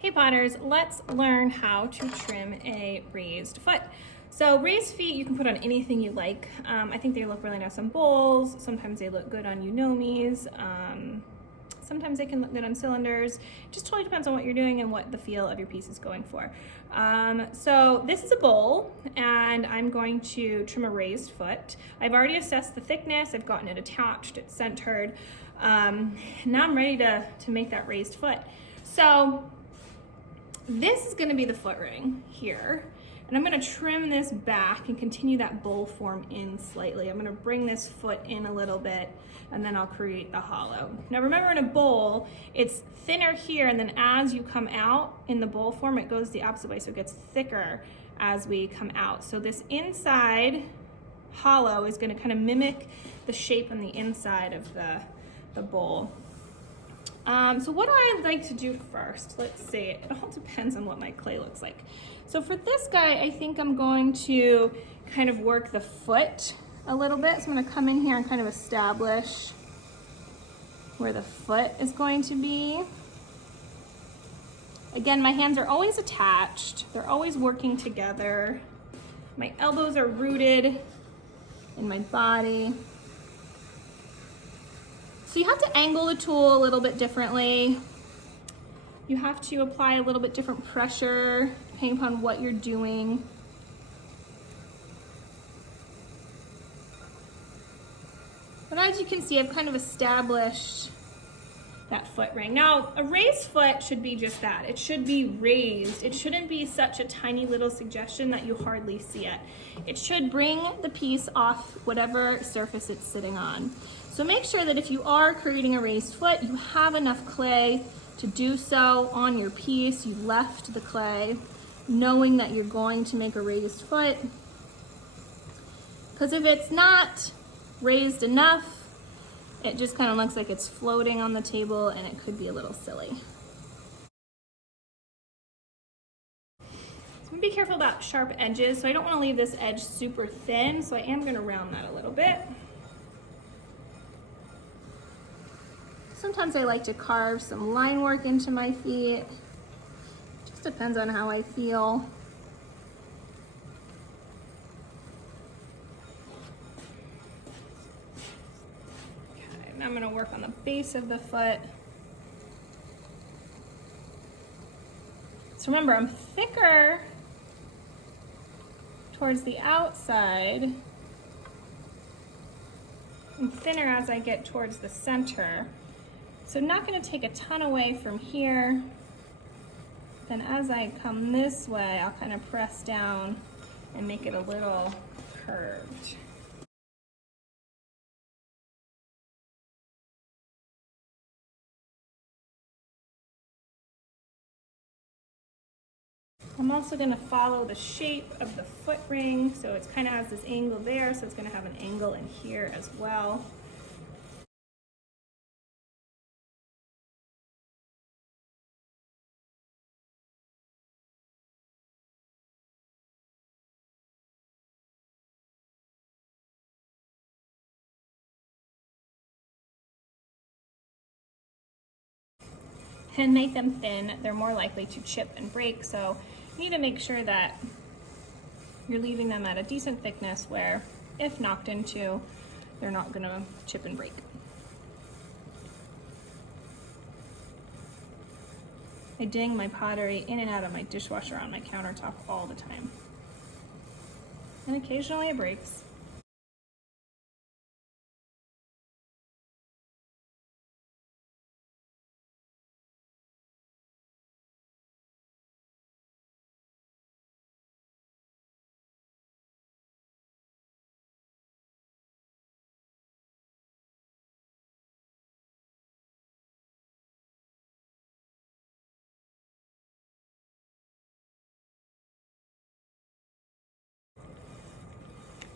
Hey Potters, let's learn how to trim a raised foot. So raised feet you can put on anything you like. I think they look really nice on bowls. Sometimes they look good on Unomis. Sometimes they can look good on cylinders. It just totally depends on what you're doing and what the feel of your piece is going for. So this is a bowl and I'm going to trim a raised foot. I've already assessed the thickness. I've gotten it attached, it's centered. Now I'm ready to make that raised foot. So this is gonna be the foot ring here. And I'm gonna trim this back and continue that bowl form in slightly. I'm gonna bring this foot in a little bit and then I'll create the hollow. Now remember, in a bowl, it's thinner here, and then as you come out in the bowl form, it goes the opposite way, so it gets thicker as we come out. So this inside hollow is gonna kind of mimic the shape on the inside of the bowl. So what do I like to do first? Let's see, it all depends on what my clay looks like. So for this guy, I think I'm going to kind of work the foot a little bit. So I'm gonna come in here and kind of establish where the foot is going to be. Again, my hands are always attached. They're always working together. My elbows are rooted in my body. So you have to angle the tool a little bit differently. You have to apply a little bit different pressure depending upon what you're doing. But as you can see, I've kind of established that foot ring. Now, a raised foot should be just that. It should be raised. It shouldn't be such a tiny little suggestion that you hardly see it. It should bring the piece off whatever surface it's sitting on. So make sure that if you are creating a raised foot, you have enough clay to do so on your piece. You left the clay knowing that you're going to make a raised foot. Because if it's not raised enough, it just kind of looks like it's floating on the table and it could be a little silly. So I'm gonna be careful about sharp edges. So I don't want to leave this edge super thin, so I am going to round that a little bit. Sometimes I like to carve some line work into my feet. Just depends on how I feel. Okay, now I'm going to work on the base of the foot. So remember, I'm thicker towards the outside and thinner as I get towards the center. So not going to take a ton away from here. Then as I come this way, I'll kind of press down and make it a little curved. I'm also going to follow the shape of the foot ring, so it's kind of has this angle there, so it's going to have an angle in here as well. And make them thin, they're more likely to chip and break, so you need to make sure that you're leaving them at a decent thickness where, if knocked into, they're not going to chip and break. I ding my pottery in and out of my dishwasher on my countertop all the time. And occasionally it breaks.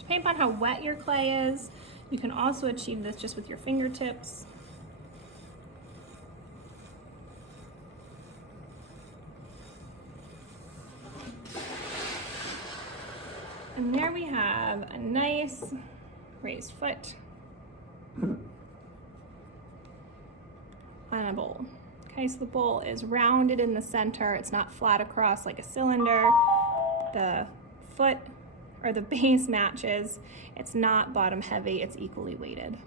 Depending on how wet your clay is, you can also achieve this just with your fingertips. And there we have a nice raised foot on a bowl. Okay, so the bowl is rounded in the center. It's not flat across like a cylinder. The foot or the base matches. It's not bottom heavy, it's equally weighted.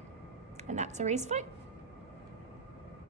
And that's a raised foot.